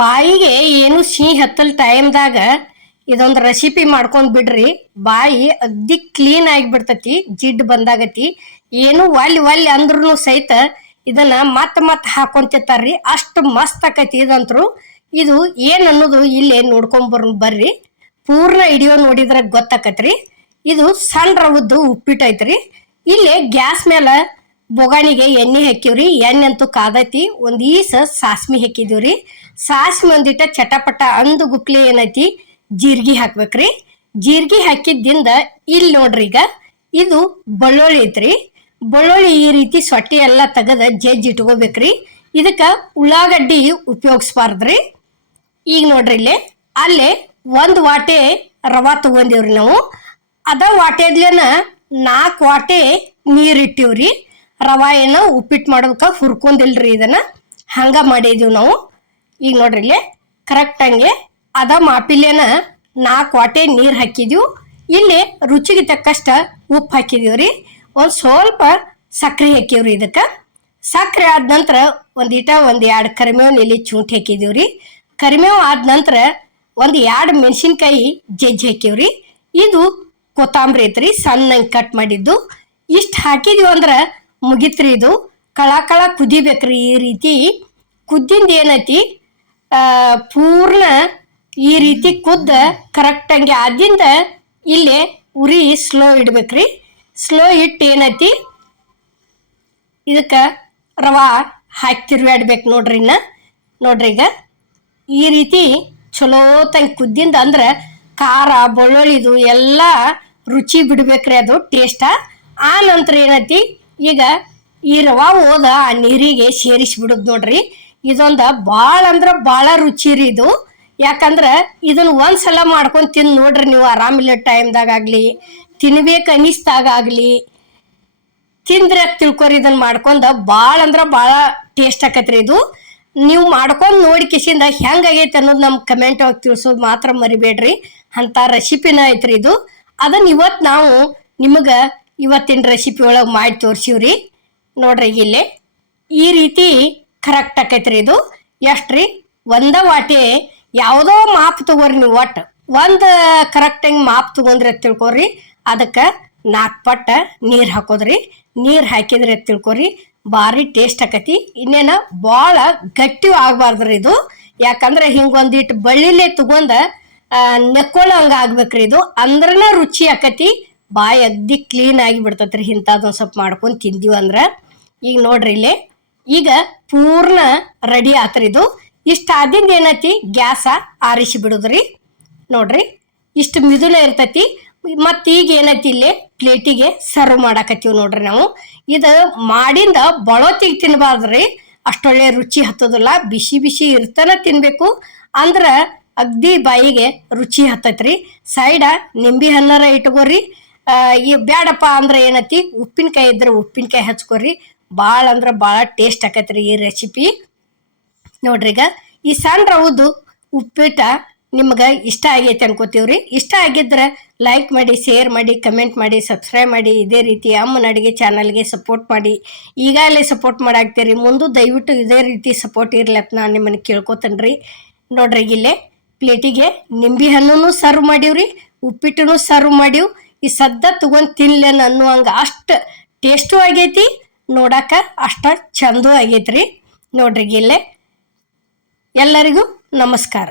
ಬಾಯಿಗೆ ಏನು ಸಿಹಿ ಹತ್ತಲ್ ಟೈಮ್ದಾಗ ಇದೊಂದು ರೆಸಿಪಿ ಮಾಡ್ಕೊಂಡ್ ಬಿಡ್ರಿ. ಬಾಯಿ ಅಗ್ದಿ ಕ್ಲೀನ್ ಆಗಿಬಿಡ್ತತಿ. ಜಿಡ್ ಬಂದಾಗತಿ ಏನು ಒಲ್ಲಿ ಅಂದ್ರೂ ಸಹಿತ ಇದನ್ನ ಮತ್ ಹಾಕೊಂತಿರ್ತಾರ್ರಿ. ಅಷ್ಟು ಮಸ್ತ್ ಆಕತಿ ಇದಂತ್ರು. ಇದು ಏನ್ ಅನ್ನೋದು ಇಲ್ಲೇ ಬರ್ರಿ. ಪೂರ್ಣ ವಿಡಿಯೋ ನೋಡಿದ್ರ ಗೊತ್ತಾಕತ್ರಿ. ಇದು ಸಣ್ಣ ರವದ್ದು ಉಪ್ಪಿಟ್ಟು ಐತ್ರಿ. ಇಲ್ಲೇ ಗ್ಯಾಸ್ ಮೇಲೆ ಬೊಗಾಣಿಗೆ ಎಣ್ಣೆ ಹಾಕಿವ್ರಿ. ಎಣ್ಣೆ ಅಂತೂ ಕಾದೈತಿ. ಒಂದ್ ಈಸ ಸಾಸ್ಮಿ ಹಾಕಿದಿವ್ರಿ. ಸಾಸ್ಮಿ ಒಂದಿಟ್ಟ ಚಟಪಟ ಅಂದು ಗುಕ್ಲಿ ಏನೈತಿ ಜೀರ್ಗಿ ಹಾಕ್ಬೇಕ್ರಿ. ಜೀರ್ಗಿ ಹಾಕಿದ್ದಿಂದ ಇಲ್ಲಿ ನೋಡ್ರಿ, ಈಗ ಇದು ಬೆಳ್ಳುಳ್ಳಿ ಐತ್ರಿ. ಬೆಳ್ಳುಳ್ಳಿ ಈ ರೀತಿ ಸೊಟ್ಟಿ ಎಲ್ಲಾ ತೆಗದ ಜಜ್ಜಿ ಇಟ್ಕೋಬೇಕ್ರಿ. ಇದಕ್ಕ ಉಳ್ಳಾಗಡ್ಡಿ ಉಪಯೋಗಿಸ್ಬಾರ್ದ್ರಿ. ಈಗ ನೋಡ್ರಿ ಅಲ್ಲೇ ಒಂದ್ ವಾಟೆ ರವಾ ತಗೊಂಡಿವ್ರಿ ನಾವು. ಅದ ವಾಟೆದ್ಲೇನ 4 ವಾಟೆ ನೀರ್ ಇಟ್ಟಿವ್ರಿ. ರವಾ ಏನ ಉಪ್ಪಿಟ್ಟು ಮಾಡೋದಕ್ಕ ಹುರ್ಕೊಂಡಿಲ್ರಿ, ಇದನ್ನ ಹಂಗ ಮಾಡಿದೀವಿ ನಾವು. ಈಗ ನೋಡ್ರಿ ಕರೆಕ್ಟ್ ಹಂಗೆ ಅದ ಮಾಪಿಲೇನ 4 ವಾಟೆ ನೀರ್ ಹಾಕಿದೀವಿ. ಇಲ್ಲಿ ರುಚಿಗೆ ತಕ್ಕಷ್ಟ ಉಪ್ಪು ಹಾಕಿದೀವ್ರಿ. ಒಂದ್ ಸ್ವಲ್ಪ ಸಕ್ಕರೆ ಹಾಕಿವ್ರಿ. ಇದಕ್ಕ ಸಕ್ಕರೆ ಆದ ನಂತರ ಒಂದ್ 2 ಕರಿಬೇವಿನ ಎಲೆ ಚೂಂಟಿ ಹಾಕಿದೀವ್ರಿ. ಕರಿಬೇವು ಆದ ನಂತರ 2 ಮೆಣಸಿನ್ಕಾಯಿ ಜಜ್ಜಿ ಹಾಕಿವ್ರಿ. ಇದು ಕೊತ್ತಂಬರಿ ಐತ್ರಿ, ಸಣ್ಣ ಕಟ್ ಮಾಡಿದ್ದು. ಇಷ್ಟ ಹಾಕಿದೀವಿ ಅಂದ್ರ ಮುಗಿತ್ರಿ. ಇದು ಕಳ ಕುದಿಬೇಕ್ರಿ. ಈ ರೀತಿ ಕುದ್ದಿಂದ ಏನೈತಿ ಪೂರ್ಣ ಈ ರೀತಿ ಕುದ್ದ ಕರೆಕ್ಟ್ ಹಂಗೆ ಆದಿಂದ ಇಲ್ಲೇ ಉರಿ ಸ್ಲೋ ಇಡ್ಬೇಕ್ರಿ. ಸ್ಲೋ ಇಟ್ಟು ಏನೈತಿ ಇದಕ್ಕ ರವಾ ಹಾಕಿ ತಿರ್ವಾಡ್ಬೇಕು ನೋಡ್ರಿ. ನೋಡ್ರಿ ಈಗ ಈ ರೀತಿ ಚಲೋ ತಂಗ ಕುದ್ದಿಂದ ಅಂದ್ರ ಖಾರ ಬೆಳ್ಳುಳ್ಳಿದು ಎಲ್ಲಾ ರುಚಿ ಬಿಡ್ಬೇಕ್ರಿ, ಅದು ಟೇಸ್ಟ. ಆ ನಂತರ ಏನೈತಿ ಈಗ ಈ ರವಾ ಹೋದ ಆ ನೀರಿಗೆ ಸೇರಿಸಿ ಬಿಡುದ್ ನೋಡ್ರಿ. ಇದೊಂದ ಬಾಳ ಅಂದ್ರ ಬಾಳ ರುಚಿ ರೀ ಇದು. ಯಾಕಂದ್ರ ಇದನ್ನ ಒಂದ್ಸಲ ಮಾಡ್ಕೊಂಡ್ ತಿಂದ್ ನೋಡ್ರಿ ನೀವು. ಆರಾಮಿಲ್ಲ ಟೈಮ್ದಾಗ ಆಗ್ಲಿ, ತಿನ್ಬೇಕು ಅನಿಸ್ದಾಗ ಆಗ್ಲಿ ತಿಂದ್ರೆ ತಿಳ್ಕೊರಿ. ಇದನ್ನ ಮಾಡ್ಕೊಂಡ ಬಾಳ ಅಂದ್ರ ಬಾಳ ಟೇಸ್ಟ್ ಆಕತ್ರಿ ಇದು. ನೀವು ಮಾಡ್ಕೊಂಡ್ ನೋಡಿ ಕಿಸಿಂದ ಹೆಂಗ್ ಆಗೈತಿ ಅನ್ನೋದು ನಮ್ ಕಮೆಂಟ್ ಒಳಗೆ ತಿಳಿಸೋದು ಮಾತ್ರ ಮರಿಬೇಡ್ರಿ. ಅಂತ ರೆಸಿಪಿನ ಐತ್ರಿ ಇದು. ಅದನ್ನ ಇವತ್ ನಾವು ನಿಮಗ ಇವತ್ತಿನ ರೆಸಿಪಿ ಒಳಗೆ ಮಾಡಿ ತೋರ್ಸಿವ್ರಿ. ನೋಡ್ರಿ ಇಲ್ಲೇ ಈ ರೀತಿ ಕರೆಕ್ಟ್ ಆಕೈತ್ರಿ ಇದು. ಎಷ್ಟ್ರಿ ಒಂದ ವಾಟೆ ಯಾವ್ದೋ ಮಾಪ್ ತಗೋರಿ ನೀವು. ಒಟ್ಟು ಒಂದ್ ಕರೆಕ್ಟ್ ಹಿಂಗ್ ಮಾಪ್ ತಗೊಂಡ್ರಿ ತಿಳ್ಕೊರಿ. ಅದಕ್ಕ 4 ಪಟ್ಟ ನೀರ್ ಹಾಕೋದ್ರಿ. ನೀರ್ ಹಾಕಿದ್ರಿ ತಿಳ್ಕೊರಿ, ಭಾರಿ ಟೇಸ್ಟ್ ಆಕತಿ. ಇನ್ನೇನ ಬಾಳ ಗಟ್ಟಿ ಆಗ್ಬಾರ್ದ್ರಿ ಇದು. ಯಾಕಂದ್ರೆ ಹಿಂಗೊಂದಿಟ್ಟು ಬಳ್ಳಿಲೆ ತಗೊಂಡ ನೆಕ್ಕೊಳ್ಳಂಗ ಆಗ್ಬೇಕ್ರಿ ಇದು. ಅಂದ್ರನ ರುಚಿ ಆಕತಿ. ಬಾಯಿ ಅಗ್ದಿ ಕ್ಲೀನ್ ಆಗಿ ಬಿಡ್ತತ್ರಿ ಇಂಥದೊಂದ್ ಸ್ವಲ್ಪ ಮಾಡ್ಕೊಂಡ್ ತಿಂದೀವಿ ಅಂದ್ರ. ಈಗ ನೋಡ್ರಿ ಈಗ ಪೂರ್ಣ ರೆಡಿ ಆತ್ರಿ ಇದು. ಇಷ್ಟ ಆದಿಂದ ಏನೈತಿ ಗ್ಯಾಸ ಆರಿಸಿ ಬಿಡುದ್ರಿ. ನೋಡ್ರಿ ಇಷ್ಟು ಮಿದುಲ ಇರ್ತೈತಿ. ಮತ್ ಈಗ ಏನೈತಿ ಇಲ್ಲಿ ಪ್ಲೇಟಿಗೆ ಸರ್ವ್ ಮಾಡಾಕತ್ತೀವಿ ನೋಡ್ರಿ ನಾವು. ಇದು ಮಾಡಿಂದ ಬಳೋತಿಗೆ ತಿನ್ಬಾರ್ದ್ರಿ, ಅಷ್ಟೊಳ್ಳೆ ರುಚಿ ಹತ್ತೋದಿಲ್ಲ. ಬಿಸಿ ಬಿಸಿ ಇರ್ತಾನ ತಿನ್ಬೇಕು, ಅಂದ್ರ ಅಗ್ದಿ ಬಾಯಿಗೆ ರುಚಿ ಹತ್ತೈತ್ರಿ. ಸೈಡ ನಿಂಬೆ ಹಣ್ಣಾರ ಇಟ್ಕೋರಿ. ಈ ಬ್ಯಾಡಪ್ಪ ಅಂದ್ರ ಏನೈತಿ ಉಪ್ಪಿನಕಾಯಿ ಇದ್ರೆ ಉಪ್ಪಿನಕಾಯಿ ಹಚ್ಕೋರಿ. ಭಾಳ ಅಂದ್ರ ಭಾಳ ಟೇಸ್ಟ್ ಆಕತ್ರಿ ಈ ರೆಸಿಪಿ. ನೋಡ್ರಿ ಈಗ ಈ ಸಣ್ಣ ರವದ್ದು ಉಪ್ಪಿಟ್ಟ ನಿಮ್ಗೆ ಇಷ್ಟ ಆಗೈತೆ ಅನ್ಕೋತೀವ್ರಿ. ಇಷ್ಟ ಆಗಿದ್ರೆ ಲೈಕ್ ಮಾಡಿ, ಶೇರ್ ಮಾಡಿ, ಕಮೆಂಟ್ ಮಾಡಿ, ಸಬ್ಸ್ಕ್ರೈಬ್ ಮಾಡಿ. ಇದೇ ರೀತಿ ಅಮ್ಮನ ಅಡುಗೆ ಚಾನಲ್ಗೆ ಸಪೋರ್ಟ್ ಮಾಡಿ. ಈಗಾಗಲೇ ಸಪೋರ್ಟ್ ಮಾಡಾಕ್ತೀರಿ, ಮುಂದೆ ದಯವಿಟ್ಟು ಇದೇ ರೀತಿ ಸಪೋರ್ಟ್ ಇರ್ಲತ್ತ ನಾನು ನಿಮ್ಮನ್ನು ಕೇಳ್ಕೊತೇನ್ರಿ. ನೋಡ್ರಿ ಇಲ್ಲೇ ಪ್ಲೇಟಿಗೆ ನಿಂಬೆ ಹಣ್ಣು ಸರ್ವ್ ಮಾಡೀವ್ರಿ, ಉಪ್ಪಿಟ್ಟನು ಸರ್ವ್ ಮಾಡೀವ್. ಈ ಸದ್ದ ತಗೊಂಡ್ ತಿನ್ಲೇನ ಅನ್ನುವಂಗ ಅಷ್ಟು ಟೇಸ್ಟು ಆಗೈತಿ, ನೋಡಾಕ ಅಷ್ಟ ಚಂದೂ ಆಗೈತ್ರಿ. ನೋಡ್ರಿ ಇಲ್ಲೇ ಎಲ್ಲರಿಗೂ ನಮಸ್ಕಾರ.